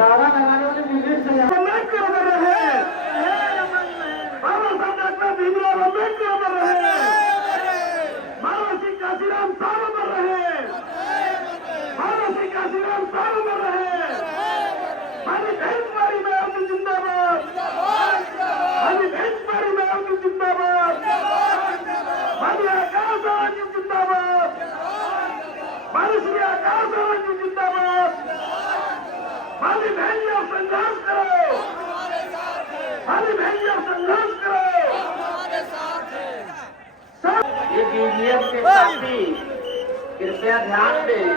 नारा लगाने वाले विवेक से अम्बेडकर अमर रहे, बाबा साहब डॉक्टर भीमराव अम्बेडकर अमर रहे, महाराज काशीराम साहब अमर रहे, महाराज काशीराम साहब अमर रहे, हमारी बहन कुमारी मैम जिंदाबाद, हमारी बहन कुमारी मैम जिंदाबाद, हमारी आकाश आवाज़ जिंदाबाद, हमारी श्री आकाश आवाज़ जिंदाबाद, हमारी बहनियों संघर्ष करो, हमारी बहनियों संघर्ष करो। ये बीबीएफ के साथी कृपया ध्यान दें,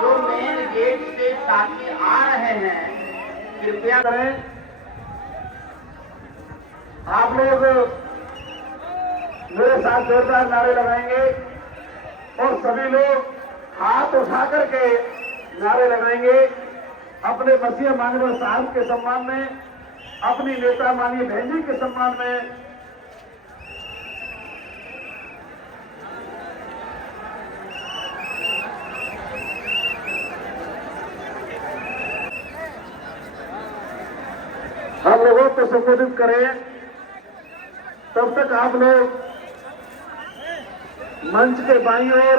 जो मेन गेट से साथी आ रहे हैं कृपया करें। आप लोग मेरे साथ जोरदार नारे लगाएंगे और सभी लोग हाथ उठा करके नारे लगाएंगे अपने मसीह मानव साहब के सम्मान में, अपनी नेता माननीय बहन जी के सम्मान में। हम लोगों को संबोधित करें, तब तक आप लोग मंच के बाईं ओर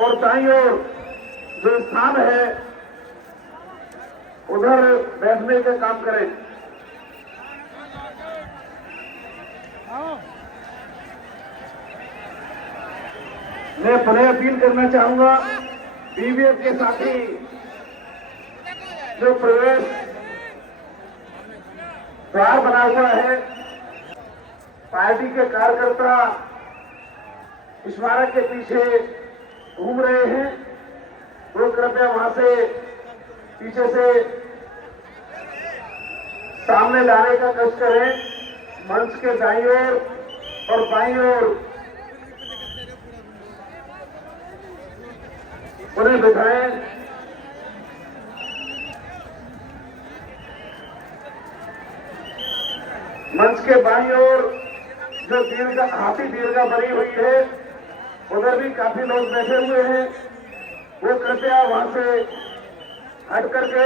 और दाईं ओर जो स्थान है उधर बैठने का काम करें। मैं पुनः अपील करना चाहूंगा, बीबीएफ के साथी जो प्रवेश द्वार बना हुआ है, पार्टी के कार्यकर्ता स्मारक के पीछे घूम रहे हैं, तो कृपया वहां से पीछे से सामने लाने का कष्ट करें। मंच के दाईं ओर और बाईं ओर उन्हें बिठाएं। मंच के बाईं ओर जो हाथी दीर्घा बनी हुई है, उधर भी काफी लोग बैठे हुए हैं, वो कृपया वहां से हट करके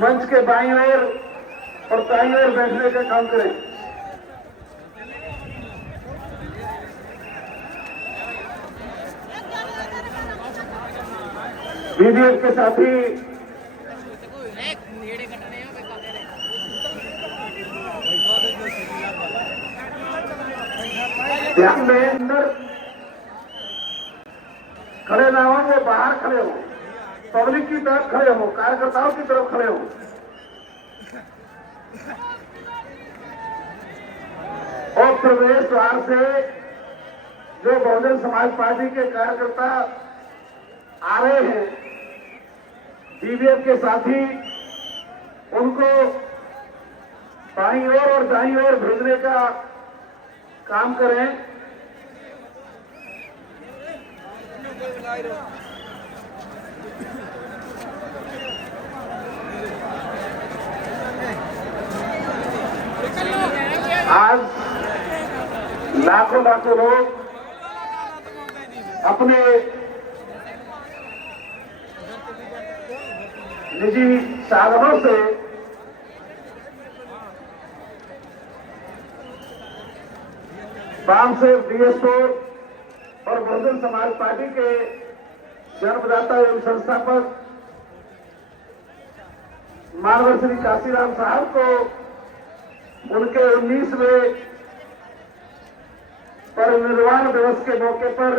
मंच के बाईं ओर और दाईं ओर बैठने का काम करें। बीबीएफ के साथी ध्यान में अंदर खड़े ना हो, वो बाहर खड़े हो, पब्लिक की तरफ खड़े हो, कार्यकर्ताओं की तरफ खड़े हो। और प्रवेश द्वार से जो बहुजन समाज पार्टी के कार्यकर्ता आ रहे हैं, बीबीएफ के साथी, उनको बाईं ओर और दाईं ओर भेजने का काम करें। आज लाखों लाखों लोग अपने निजी साधनों से वामसेव डीएसओ और बहुजन समाज पार्टी के जन्मदाता एवं संस्थापक मानव श्री काशीराम साहब को उनके 19वें परिनिर्वाण दिवस के मौके पर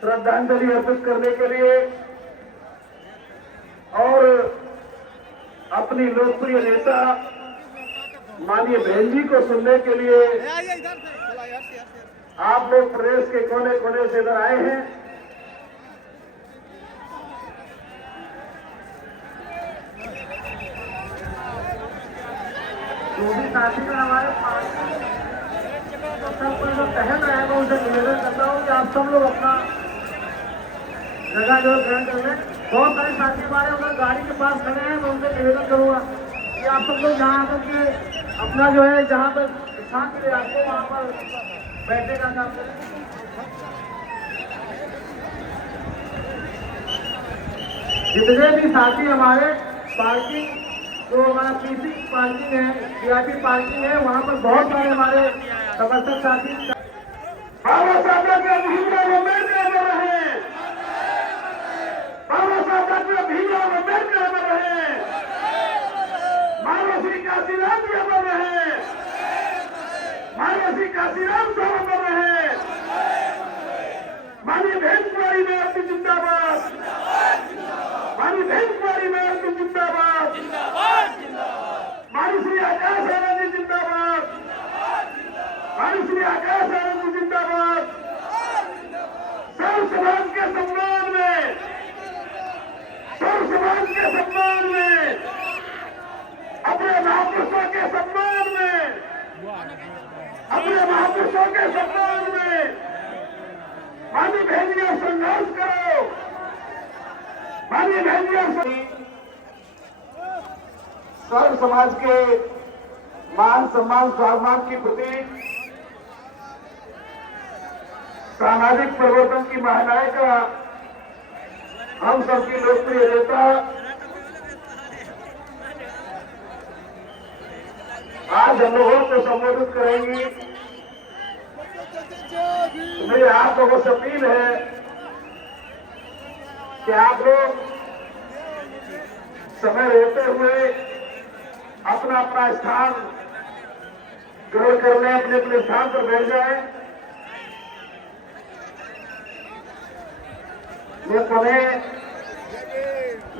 श्रद्धांजलि अर्पित करने के लिए और अपनी लोकप्रिय नेता माननीय बहन जी को सुनने के लिए आप लोग प्रदेश के कोने कोने से इधर आए हैं। जो भी साथी में हमारे जो तहत आया मैं उनसे निवेदन करता हूँ कि आप सब लोग अपना जगह जो ग्रहण कर लें। बहुत सारे साथी हमारे उधर गाड़ी के पास खड़े हैं, मैं उनसे निवेदन करूंगा कि आप सब लोग यहाँ आकर के अपना जो है जहाँ पर स्थान मिले आपको वहाँ पर बैठने का काम करें। जितने भी साथी हमारे पार्किंग, जो हमारा पीसी पार्किंग है, वीआईपी पार्किंग है, वहाँ पर बहुत सारे हमारे समर्थक साथी बाबा साहब के भीमराव अम्बेडकर अमर रहे, बाबा साहब के भीमराव अम्बेडकर अमर रहे, मानव श्री काशीराम जी अमर रहे, मानव श्री काशीराम साहब अमर रहे, माननीय भेंट कुमारी मेयर की जिंदाबाद, माननीय भेंट कुमारी मेयर की जिंदाबाद, माननीय श्री आकाश आनंद जी जिंदाबाद, माननीय श्री आकाश आनंद जी जिंदाबाद। सर्व समाज के सम्मान में, सर्व समाज के सम्मान में, अपने महापुरुषों के सम्मान में, अपने महापुरुषों के सम्मान में माननीय बहनियों संघर्ष करो, माननीय बहनियों सर्व समाज के मान सम्मान स्वाभिमान की प्रतीक, सामाजिक परिवर्तन की महानायिका, हम सबकी लोकप्रिय नेता, आज हम लोगों को संबोधित करेंगी। मेरी आप लोगों से अपील है कि आप लोग समय रहते हुए अपना अपना स्थान ग्रहण कर लें, अपने अपने स्थान पर बैठ जाएं। मैं पुनः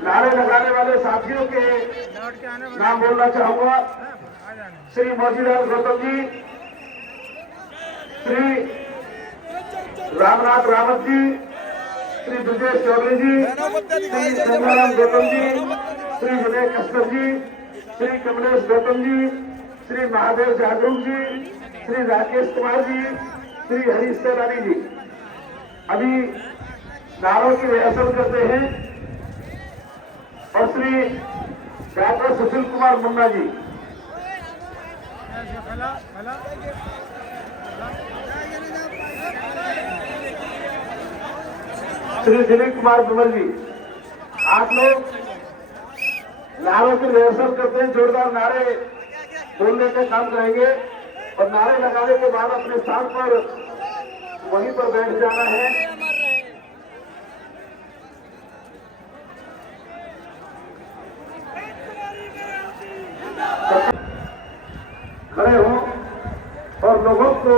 नारे लगाने वाले साथियों के नाम बोलना चाहूंगा। श्री मोतीलाल गौतम जी, श्री रामनाथ रावत जी, श्री ब्रजेश चौधरी जी, श्री गंगाराम गौतम जी, श्री विनय कश्यप जी, श्री कमलेश गौतम जी, श्री महादेव जागरूक जी, श्री राकेश कुमार जी, श्री हरीश सेनानी जी अभी नारों की रिहर्सल करते हैं, और श्री डॉक्टर सुशील कुमार मुन्ना जी। श्री दिलीप कुमार विमल जी, आप लोग नारों की रिहर्सल करते हैं, जोरदार नारे बोलने का काम करेंगे और नारे लगाने के बाद अपने स्थान पर वहीं पर बैठ जाना है। खड़े हो और लोगों को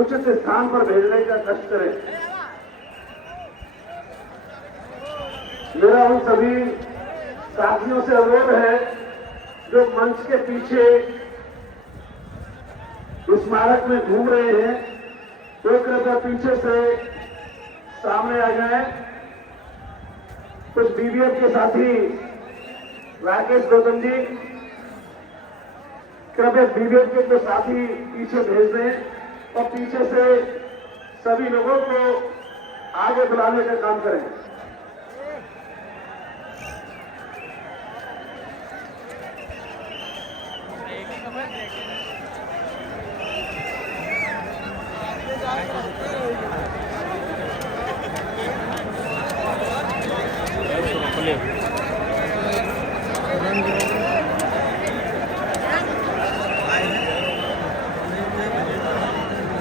उचित स्थान पर भेजने का कष्ट करें। मेरा उन सभी साथियों से अनुरोध है जो मंच के पीछे स्मारक में घूम रहे हैं, तो कृपया पीछे से सामने आ जाएं। कुछ बीबीएफ के साथी राकेश गौतम जी, कृपया बीबीएफ के जो साथी पीछे भेज दें और पीछे से सभी लोगों को आगे बुलाने का काम करें।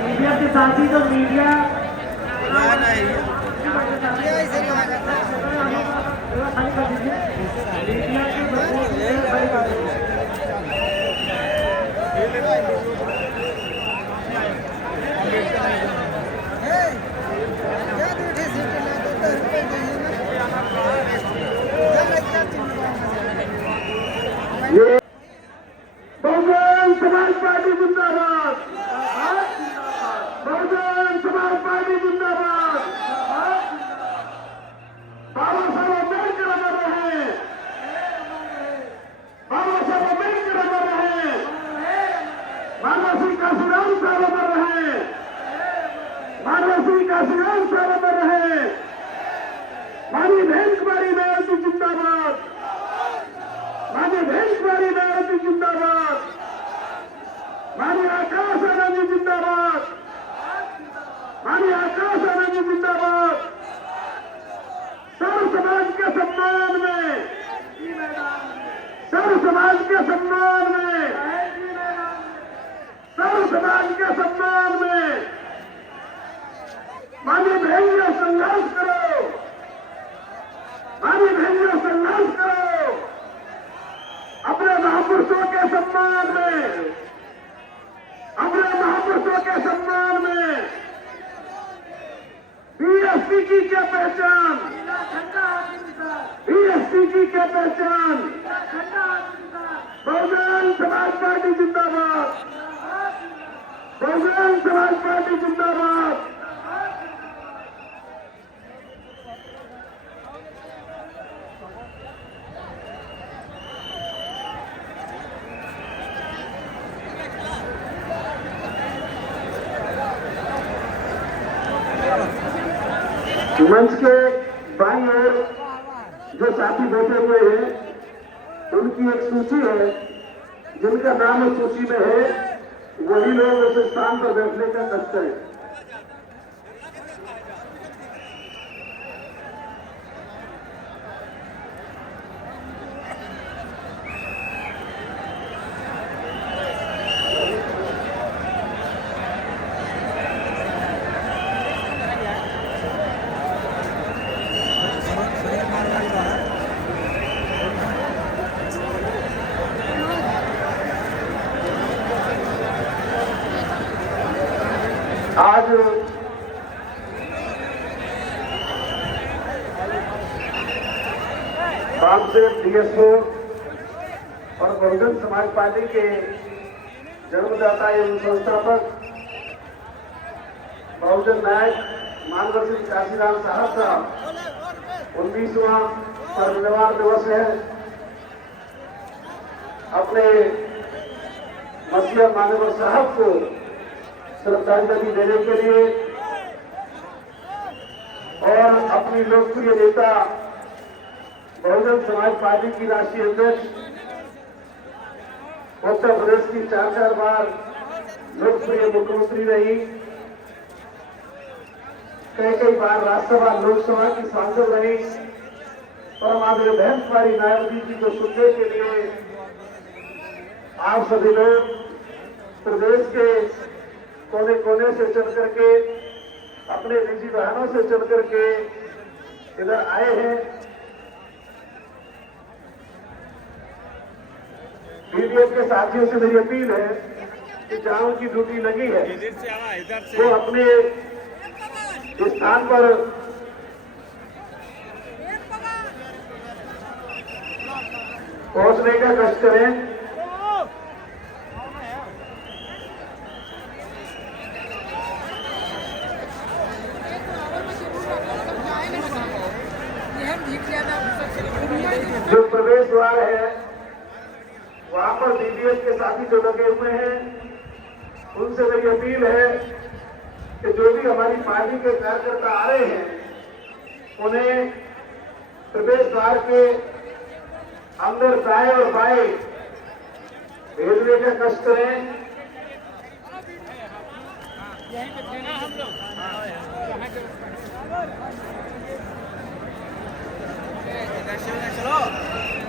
मीडिया के साथी तो मीडिया ये बहुजन समाज पार्टी जिंदाबाद, बहुजन समाज पार्टी जिंदाबाद, बाबा साहब अम्बेडकर अमर रहे, बाबा साहब अम्बेडकर अमर रहे, मानव श्री काशीराम साहब अमर रहे, मानव श्री काशीराम साहब अमर रहे, माननीय भेंट कुमारी मेयर की जिंदाबाद, माननीय भेंट कुमारी मेयर की जिंदाबाद, माननीय आकाश आनंद जी जिंदाबाद, माननीय आकाश आनंद जी जिंदाबाद। सर्व समाज के समाज के सम्मान में, सर्व समाज के सम्मान में माननीय बहनियों संघर्ष करो, माननीय बहनियों संघर्ष करो। अपने महापुरुषों के सम्मान में, अपने महापुरुषों के सम्मान में बीएसपी की क्या पहचान, बीएसपी की क्या पहचान। बहुजन समाज पार्टी जिंदाबाद, बहुजन समाज पार्टी जिंदाबाद। मंच के बाईं ओर जो साथी बैठे हुए हैं उनकी एक सूची है, जिनका नाम उस सूची में है वही लोग उस स्थान पर बैठने का कष्ट करें। आज बामसेव डीएसओ और बहुजन समाज पार्टी के जन्मदाता एवं संस्थापक बहुजन नायक मानवर सिंह काशीराम साहब का 19वां परिनिर्वाण दिवस है। अपने मसीहा मानवर साहब को श्रद्धांजलि देने के लिए और अपनी लोकप्रिय नेता बहुजन समाज पार्टी की राष्ट्रीय अध्यक्ष, उत्तर प्रदेश की 4 बार लोकप्रिय मुख्यमंत्री रही, कई बार राज्यसभा लोकसभा की सांसद रही, परमादेव बहन कुमारी नायक जी को सुनने के लिए आप सभी लोग प्रदेश के कोने कोने से चल करके, अपने निजी वाहनों से चल करके इधर आए हैं। बीडीएफ के साथियों से मेरी अपील है कि जहां उनकी ड्यूटी लगी है वो अपने स्थान पर पहुंचने का कष्ट करें। जो प्रवेश द्वार है वहां पर बीडीएफ के साथी जो लगे हुए हैं उनसे मेरी अपील है कि जो भी हमारी पार्टी के कार्यकर्ता आ रहे हैं उन्हें प्रवेश द्वार के अंदर दाएं और बाएं भेजने का कष्ट करें।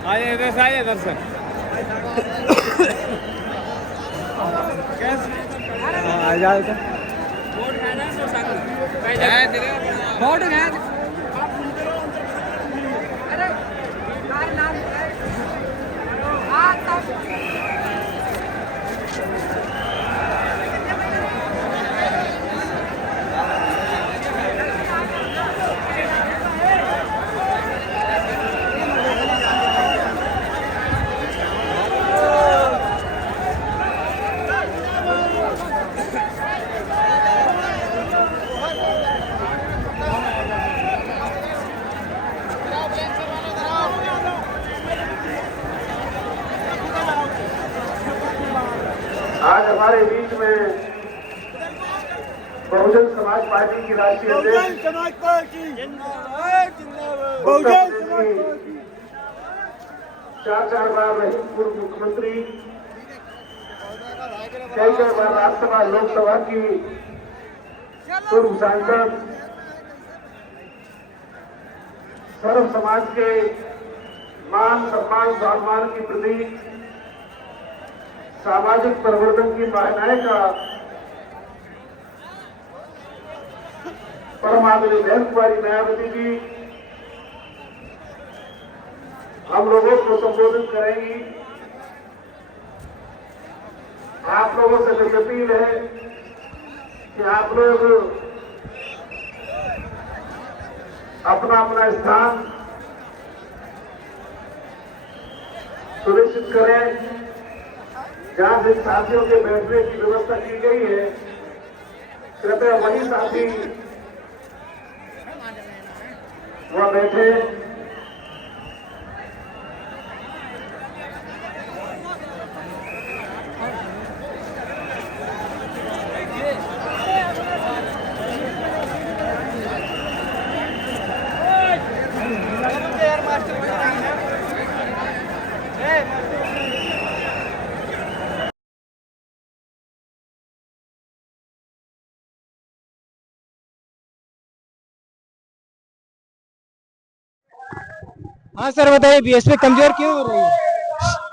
आइए इधर से, आइए इधर से। आ जाओ इधर। वोट आज हमारे बीच में बहुजन समाज पार्टी की राष्ट्रीय अध्यक्ष, समाज पार्टी बहुजन समाज पार्टी 4 बार रही पूर्व मुख्यमंत्री, कई बार राज्यसभा लोकसभा की पूर्व सांसद, सर्व समाज के मान सम्मान सम्मान की प्रतीक सामाजिक परिवर्तन की महानायिका परमादरी बहन कुमारी मायावती जी हम लोगों को संबोधित करेंगी। आप लोगों से मेरी अपील है कि आप लोग अपना अपना स्थान सुनिश्चित करें। जहां से साथियों के बैठने की व्यवस्था की गई है, कृपया वही साथी वह बैठे। हाँ सर बताइए, बीएसपी कमजोर क्यों हो रही है?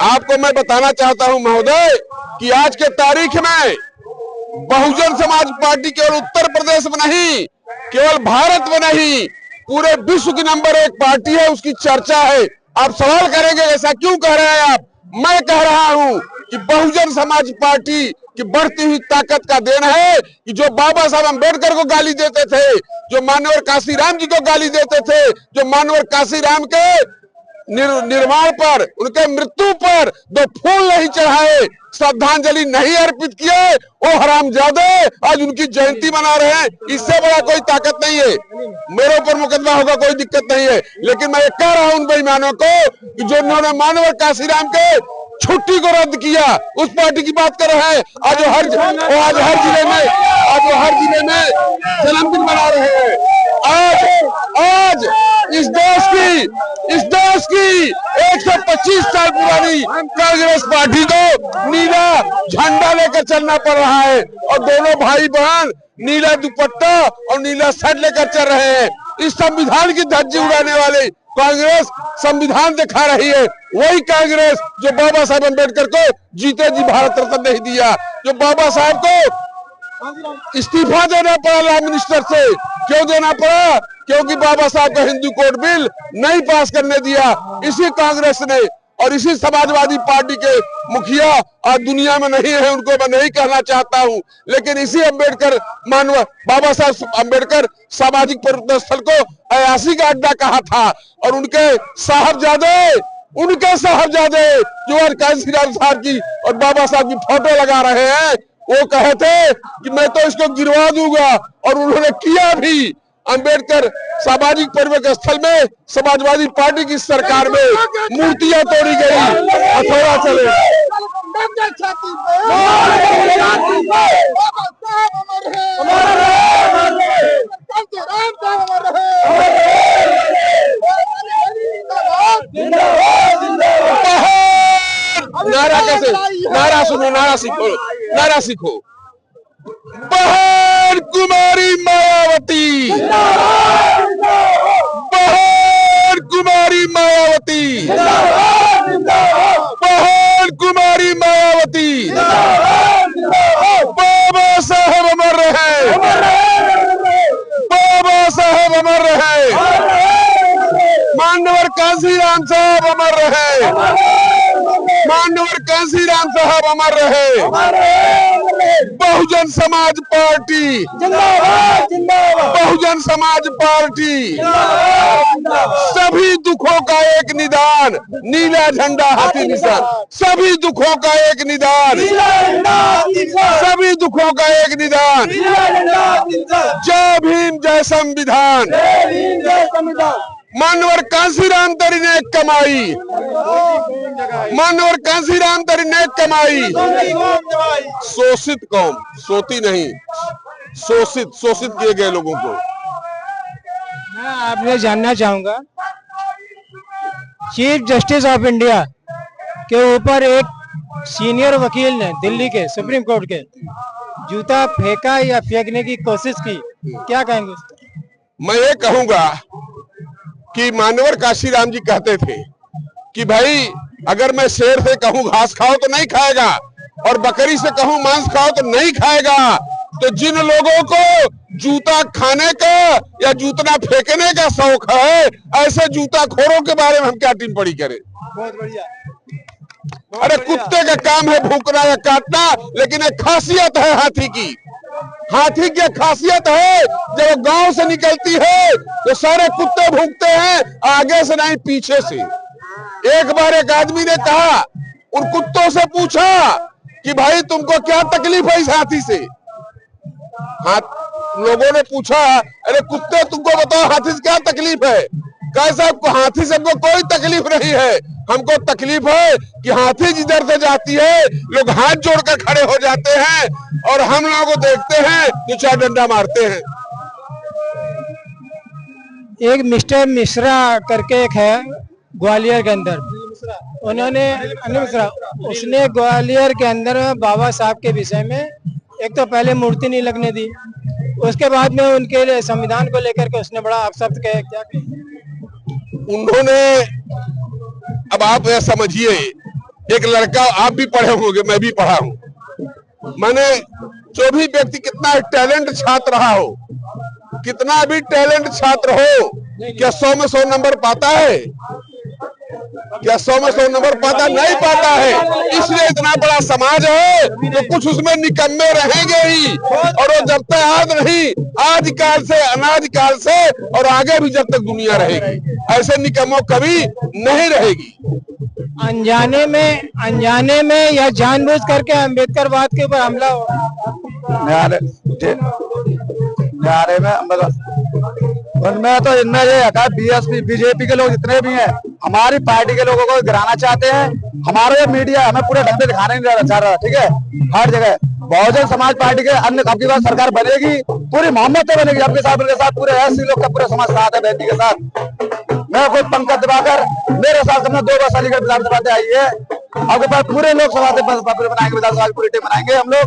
आपको मैं बताना चाहता हूं महोदय कि आज के तारीख में बहुजन समाज पार्टी केवल उत्तर प्रदेश में नहीं, केवल भारत में नहीं, पूरे विश्व की नंबर 1 पार्टी है। उसकी चर्चा है। आप सवाल करेंगे ऐसा क्यों कह रहे हैं आप? मैं कह रहा हूं कि बहुजन समाज पार्टी की बढ़ती हुई ताकत का देन है कि जो बाबा साहब अम्बेडकर को गाली देते थे, जो मानवर काशीराम जी को गाली देते थे, जो मानवर काशीराम के निर्माण पर, उनके मृत्यु पर 2 फूल नहीं चढ़ाए, श्रद्धांजलि नहीं अर्पित किए, वो हरामजादे आज उनकी जयंती मना रहे हैं। इससे बड़ा कोई ताकत नहीं है। मेरे ऊपर मुकदमा होगा, कोई दिक्कत नहीं है, लेकिन मैं कह रहा हूं उन बेईमानों को कि जो उन्होंने मानवर काशीराम के छुट्टी को रद्द किया, उस पार्टी की बात कर रहे हैं। आज हर जिले में जन्मदिन मना रहे हैं। आज इस देश की 125 साल पुरानी कांग्रेस पार्टी को नीला झंडा लेकर चलना पड़ रहा है, और दोनों भाई बहन नीला दुपट्टा और नीला शर्ट लेकर चल रहे हैं। इस संविधान की धज्जी उड़ाने वाले कांग्रेस संविधान दिखा रही है। वही कांग्रेस जो बाबा साहब अम्बेडकर को जीते जी भारत रत्न नहीं दिया, जो बाबा साहब को इस्तीफा देना पड़ा लॉ मिनिस्टर से। क्यों देना पड़ा? क्योंकि बाबा साहब का हिंदू कोड बिल नहीं पास करने दिया। इसी कांग्रेस ने और इसी समाजवादी पार्टी के मुखिया आज दुनिया में नहीं है, उनको मैं नहीं कहना चाहता हूं, लेकिन इसी अम्बेडकर मानव बाबा साहब अम्बेडकर सामाजिक परिवर्तन स्थल को अयासी का अड्डा कहा था, और उनके साहबजादे जो आज काशीराम साहब की और बाबा साहब की फोटो लगा रहे हैं, वो कहे थे कि मैं तो इसको गिरवा दूंगा, और उन्होंने किया भी। अंबेडकर सामाजिक परिवर्तन स्थल में समाजवादी पार्टी की सरकार में मूर्तियां तोड़ी गई। हथौड़ा चले। नारा कैसे? नारा सुनो, नारा सीखो। बहन कुमारी मायावती, बहन कुमारी मायावती, बहन कुमारी मायावती। बाबा साहब अमर रहे, बाबा साहब अमर रहे, मानवर काशीराम साहब अमर रहे, मानवर काशीराम साहब अमर रहे। बहुजन समाज पार्टी जिंदाबाद, जिंदाबाद। बहुजन समाज पार्टी सभी दुखों का एक निदान, नीला झंडा हाथी निशान। सभी दुखों का एक निदान, सभी दुखों का एक निदान। जय भीम, जय संविधान। मानवर काशीराम तरी ने कमाई, मानवर काशीराम तरी ने कमाई। शोषित कौम, सोती नहीं, शोषित किए गए लोगों को। मैं आपने जानना चाहूंगा, चीफ जस्टिस ऑफ इंडिया के ऊपर एक सीनियर वकील ने दिल्ली के सुप्रीम कोर्ट के जूता फेंका या फेंकने की कोशिश की, क्या कहेंगे? मैं ये कहूंगा कि मानवर काशीराम जी कहते थे कि भाई अगर मैं शेर से कहूं घास खाओ तो नहीं खाएगा, और बकरी से कहूं मांस खाओ तो नहीं खाएगा। तो जिन लोगों को जूता खाने का या जूता फेंकने का शौक है, ऐसे जूता खोरों के बारे में हम क्या टिप्पणी करें। बहुत बढ़िया। अरे कुत्ते का काम है भूकना या काटना, लेकिन एक खासियत है हाथी की। हाथी की खासियत है जब गांव से निकलती है तो सारे कुत्ते भूकते हैं, आगे से नहीं पीछे से। एक बार एक आदमी ने कहा, उन कुत्तों से पूछा कि भाई तुमको क्या तकलीफ है इस हाथी से। लोगों ने पूछा, अरे कुत्ते तुमको बताओ हाथी से क्या तकलीफ है। कैसा हाथी से हमको कोई तकलीफ नहीं है, हमको तकलीफ है कि हाथी जिधर से जाती है लोग हाथ जोड़कर खड़े हो जाते हैं और हम लोगों को देखते हैं तो चार डंडा मारते हैं। एक मिस्टर मिश्रा करके एक है ग्वालियर के अंदर, उन्होंने अनिल मिश्रा, उसने ग्वालियर के अंदर बाबा साहब के विषय में एक तो पहले मूर्ति नहीं लगने दी, उसके बाद में उनके संविधान को लेकर के उसने बड़ा अपशब्द कहे। क्या उन्होंने, अब आप यह समझिए, एक लड़का, आप भी पढ़े होंगे, मैं भी पढ़ा हूं, मैंने जो भी व्यक्ति कितना टैलेंट छात्र रहा हो, कितना भी टैलेंट छात्र हो, क्या 100 में 100 नंबर पाता है? क्या 100 में 100 नंबर पाता नहीं पाता है। इसलिए इतना बड़ा समाज है तो कुछ उसमें निकम्मे रहेंगे ही, और वो जब तक आज नहीं, आज काल से अनाज काल से और आगे भी जब तक दुनिया रहेगी, ऐसे निकम्मों कभी नहीं रहेगी। अनजाने में या जानबूझ करके अम्बेडकरवाद के ऊपर हमला हो। उनमें तो इनमें ये है, बीएसपी बीजेपी के लोग जितने भी हैं, हमारी पार्टी के लोगों को गिराना चाहते हैं। हमारे ये मीडिया हमें पूरे ढंग से दिखाने नहीं चाह रहा, ठीक है। हर जगह बहुजन समाज पार्टी के अन्य आपकी बात सरकार बनेगी, पूरी मोहम्मद से बनेगी, आपके साथ उनके साथ पूरे ऐसे लोग का पूरे समाज साथ है बेटी के साथ। मैं खुद पंकज दिवाकर, मेरे साथ हमने 2 बार अलीगढ़ विधानसभा से आई है, आपके पास पूरे लोकसभा से बनाएंगे, विधानसभा पूरी टीम बनाएंगे हम लोग।